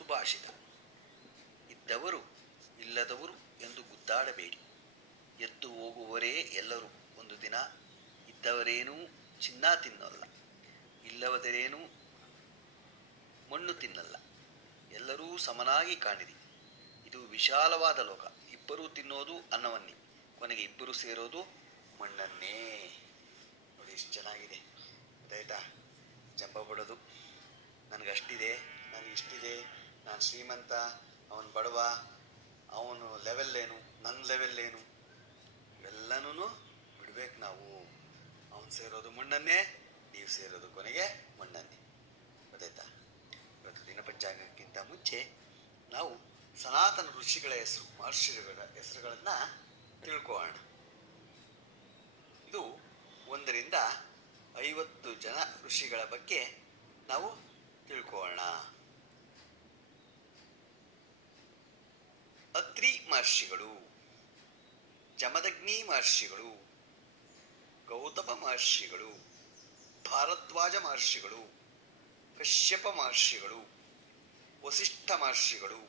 ಸುಭಾಷಿತ. ಇದ್ದವರು ಇಲ್ಲದವರು ಎಂದು ಗುದ್ದಾಡಬೇಡಿ. ಎದ್ದು ಹೋಗುವವರೇ ಎಲ್ಲರೂ. ಒಂದು ದಿನ ಇದ್ದವರೇನೂ ಚಿನ್ನ ತಿನ್ನಲ್ಲ. ಇಲ್ಲವದರೇನೂ ಮಣ್ಣು ತಿನ್ನಲ್ಲ. ಎಲ್ಲರೂ ಸಮನಾಗಿ ಕಾಣಿರಿ. ಇದು ವಿಶಾಲವಾದ ಲೋಕ. ಇಬ್ಬರೂ ತಿನ್ನೋದು ಅನ್ನವನ್ನೇ. ಕೊನೆಗೆ ಇಬ್ಬರು ಸೇರೋದು ಮಣ್ಣನ್ನೇ. ನೋಡಿ ಎಷ್ಟು ಚೆನ್ನಾಗಿದೆ. ಆಯ್ತಾ ಜಂಬ ಬಿಡೋದು. ನಾನು ಶ್ರೀಮಂತ, ಅವನು ಬಡವ, ಅವನು ಲೆವೆಲ್ ಏನು ನನ್ನ ಲೆವೆಲ್ ಏನು ಇವೆಲ್ಲನೂ ಬಿಡ್ಬೇಕು ನಾವು. ಅವನು ಸೇರೋದು ಮಣ್ಣನ್ನೇ, ನೀವು ಸೇರೋದು ಕೊನೆಗೆ ಮಣ್ಣನ್ನೇ. ಗೊತ್ತಾಯ್ತಾ? ಇವತ್ತು ದಿನ ಪಂಚಾಂಗಕ್ಕಿಂತ ಮುಂಚೆ ನಾವು ಸನಾತನ ಋಷಿಗಳ ಹೆಸರು, ಮಹರ್ಷಿಗಳ ಹೆಸರುಗಳನ್ನು ತಿಳ್ಕೊಳ್ಳೋಣ. ಇದು ಒಂದರಿಂದ ಐವತ್ತು ಜನ ಋಷಿಗಳ ಬಗ್ಗೆ ನಾವು ತಿಳ್ಕೊಳ್ಳೋಣ. ಮಹರ್ಷಿಗಳು, ಜಮದಗ್ನಿ ಮಹರ್ಷಿಗಳು, ಗೌತಮ ಮಹರ್ಷಿಗಳು, ಭಾರದ್ವಾಜ ಮಹರ್ಷಿಗಳು, ಕಶ್ಯಪ ಮಹರ್ಷಿಗಳು, ವಸಿಷ್ಠ ಮಹರ್ಷಿಗಳು,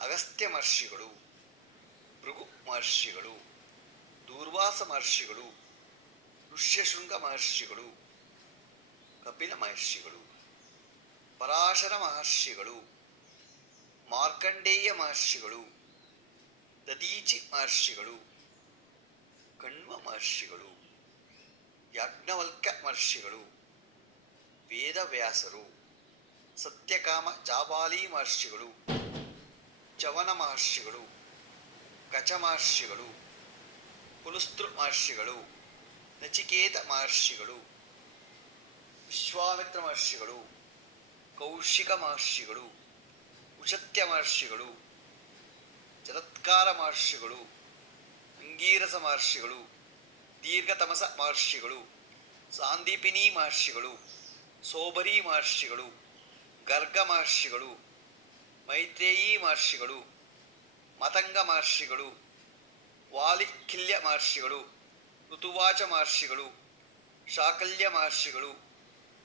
ಅಗಸ್ತ್ಯ ಮಹರ್ಷಿಗಳು, ಭೃಗು ಮಹರ್ಷಿಗಳು, ದೂರ್ವಾಸ ಮಹರ್ಷಿಗಳು, ಋಷ್ಯಶೃಂಗ ಮಹರ್ಷಿಗಳು, ಕಪಿಲ ಮಹರ್ಷಿಗಳು, ಪರಾಶರ ಮಹರ್ಷಿಗಳು, ಮಾರ್ಕಂಡೇಯ ಮಹರ್ಷಿಗಳು ದದೀಚಿ ಮಹರ್ಷಿಗಳು, ಕಣ್ವ ಮಹರ್ಷಿಗಳು, ಯಾಜ್ಞವಲ್ಕ ಮಹರ್ಷಿಗಳು, ವೇದವ್ಯಾಸರು, ಸತ್ಯಕಾಮ ಜಾಬಾಲಿ ಮಹರ್ಷಿಗಳು ಚವನ ಮಹರ್ಷಿಗಳು ಕಚ ಮಹರ್ಷಿಗಳು ಪುಲುಸ್ತೃ ಮಹರ್ಷಿಗಳು, ನಚಿಕೇತ ಮಹರ್ಷಿಗಳು, ವಿಶ್ವಾಮಿತ್ರ ಮಹರ್ಷಿಗಳು, ಕೌಶಿಕ ಮಹರ್ಷಿಗಳು, ಉಷತ್ಯ ಮಹರ್ಷಿಗಳು ಜಲತ್ಕಾರ ಮಹರ್ಷಿಗಳು, ಅಂಗೀರಸ ಮಹರ್ಷಿಗಳು ದೀರ್ಘತಮಸ ಮಹರ್ಷಿಗಳು, ಸಾಂದೀಪಿನಿ ಮಹರ್ಷಿಗಳು, ಸೋಬರಿ ಮಹರ್ಷಿಗಳು, ಗರ್ಗ ಮಹರ್ಷಿಗಳು, ಮೈತ್ರೇಯಿ ಮಹರ್ಷಿಗಳು, ಮತಂಗ ಮಹರ್ಷಿಗಳು, ವಾಲಿಖಿಲ್ಯ ಮಹರ್ಷಿಗಳು, ಋತುವಾಚ ಮಹರ್ಷಿಗಳು, ಶಾಕಲ್ಯ ಮಹರ್ಷಿಗಳು,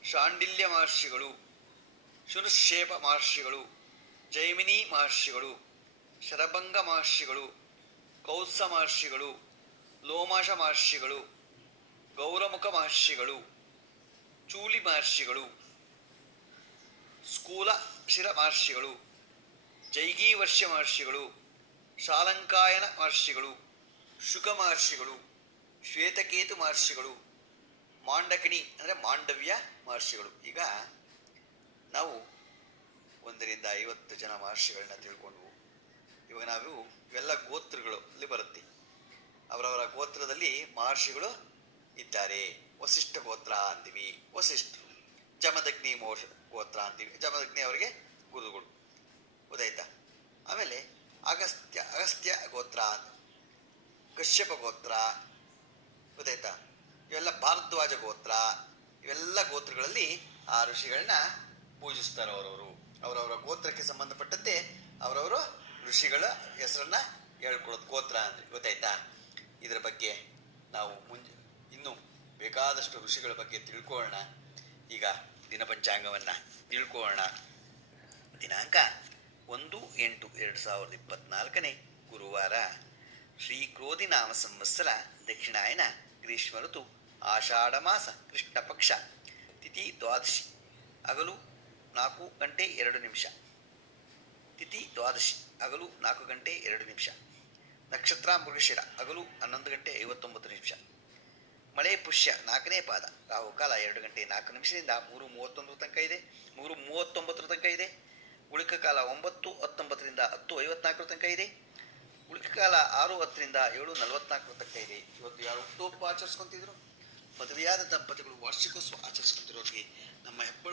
ಶಾಂಡಿಲ್ಯ ಮಹರ್ಷಿಗಳು ಶುನುಶೇಪ ಮಹರ್ಷಿಗಳು, ಜೈಮಿನಿ ಮಹರ್ಷಿಗಳು ಶರಭಂಗ ಮಹರ್ಷಿಗಳು ಕೌತ್ಸ ಮಹರ್ಷಿಗಳು, ಲೋಮಾಶ ಮಹರ್ಷಿಗಳು, ಗೌರಮುಖ ಮಹರ್ಷಿಗಳು, ಚೂಲಿ ಮಹರ್ಷಿಗಳು, ಸ್ಕೂಲ ಶಿರ ಮಹರ್ಷಿಗಳು ಜೈಗೀವರ್ಷ ಮಹರ್ಷಿಗಳು, ಶಾಲಂಕಾಯನ ಮಹರ್ಷಿಗಳು, ಶುಕ ಮಹರ್ಷಿಗಳು, ಶ್ವೇತಕೇತು ಮಹರ್ಷಿಗಳು, ಮಾಂಡಕಿಣಿ ಅಂದರೆ ಮಾಂಡವ್ಯ ಮಹರ್ಷಿಗಳು. ಈಗ ನಾವು ಒಂದರಿಂದ ಐವತ್ತು ಜನ ಮಹರ್ಷಿಗಳನ್ನ ತಿಳ್ಕೊಂಡ್ವು ಇವಾಗ ನಾವು ಇವೆಲ್ಲ ಗೋತ್ರಗಳು ಅಲ್ಲಿ ಬರುತ್ತೆ. ಅವರವರ ಗೋತ್ರದಲ್ಲಿ ಮಹರ್ಷಿಗಳು ಇದ್ದಾರೆ. ವಸಿಷ್ಠ ಗೋತ್ರ ಅಂತೀವಿ. ವಸಿಷ್ಠರು. ಜಮದಗ್ನಿ ಮೋಷ ಗೋತ್ರ ಅಂತೀವಿ. ಜಮದಗ್ನಿ ಅವರಿಗೆ ಗುರುಗಳು. ಗೊತ್ತಾಯ್ತಾ? ಆಮೇಲೆ ಅಗಸ್ತ್ಯ ಅಗಸ್ತ್ಯ ಗೋತ್ರ ಕಶ್ಯಪ ಗೋತ್ರ. ಗೊತ್ತಾಯ್ತಾ? ಇವೆಲ್ಲ ಭಾರದ್ವಾಜ ಗೋತ್ರ. ಇವೆಲ್ಲ ಗೋತ್ರಗಳಲ್ಲಿ ಆ ಋಷಿಗಳನ್ನ ಪೂಜಿಸ್ತಾರೆ ಅವರವರು ಅವರವರ ಗೋತ್ರಕ್ಕೆ ಸಂಬಂಧಪಟ್ಟಂತೆ ಅವರವರು ಋಷಿಗಳ ಹೆಸರನ್ನ ಹೇಳ್ಕೊಳ್ಳೋದು ಗೋತ್ರ ಅಂದರೆ, ಗೊತ್ತಾಯ್ತಾ? ಇದರ ಬಗ್ಗೆ ನಾವು ಮುಂಜೆ, ಇನ್ನೂ ಬೇಕಾದಷ್ಟು ಋಷಿಗಳ ಬಗ್ಗೆ ತಿಳ್ಕೊಳ್ಳೋಣ. ಈಗ ದಿನಪಂಚಾಂಗವನ್ನು ತಿಳ್ಕೊಳ್ಳೋಣ. ದಿನಾಂಕ ಒಂದು ಎಂಟು ಎರಡು ಸಾವಿರದ ಇಪ್ಪತ್ನಾಲ್ಕನೇ ಗುರುವಾರ. ಶ್ರೀ ಕ್ರೋಧಿ ನಾಮ ಸಂವತ್ಸರ ದಕ್ಷಿಣಾಯನ ಗ್ರೀಷ್ಮ ಋತು ಆಷಾಢ ಮಾಸ ಕೃಷ್ಣ ಪಕ್ಷ ತಿಥಿ ದ್ವಾದಶಿ. ಹಗಲು ನಾಲ್ಕು ಗಂಟೆ ಎರಡು ನಿಮಿಷ. ತಿಥಿ ದ್ವಾದಶಿ, ಹಗಲು ನಾಲ್ಕು ಗಂಟೆ ಎರಡು ನಿಮಿಷ. ನಕ್ಷತ್ರ ಮೃಗಶಿರ, ಹಗಲು ಹನ್ನೊಂದು ಗಂಟೆ ಐವತ್ತೊಂಬತ್ತು ನಿಮಿಷ. ಮಳೆ ಪುಷ್ಯ, ನಾಲ್ಕನೇ ಪಾದ ರಾಹುಕಾಲ ಎರಡು ಗಂಟೆ ನಾಲ್ಕು ನಿಮಿಷದಿಂದ ಮೂರು ಮೂವತ್ತೊಂದರ ತನಕ ಇದೆ. ಮೂರು ಮೂವತ್ತೊಂಬತ್ತರ ತನಕ ಇದೆ. ಉಳಿಕ ಕಾಲ ಒಂಬತ್ತು ಹತ್ತೊಂಬತ್ತರಿಂದ ಹತ್ತು ಐವತ್ನಾಲ್ಕರ ತನಕ ಇದೆ. ಉಳಿಕ ಕಾಲ ಆರು ಹತ್ತರಿಂದ ಏಳು ನಲವತ್ನಾಲ್ಕರ ತನಕ ಇದೆ. ಇವತ್ತು ಯಾರು ಹುಟ್ಟುಹಬ್ಬ ಆಚರಿಸ್ಕೊತಿದ್ರು? ಮದುವೆಯಾದ ದಂಪತಿಗಳು ವಾರ್ಷಿಕೋತ್ಸವ ಆಚರಿಸ್ಕೊಂತಿರೋರಿಗೆ ನಮ್ಮ ಹೆಬ್ಬಳ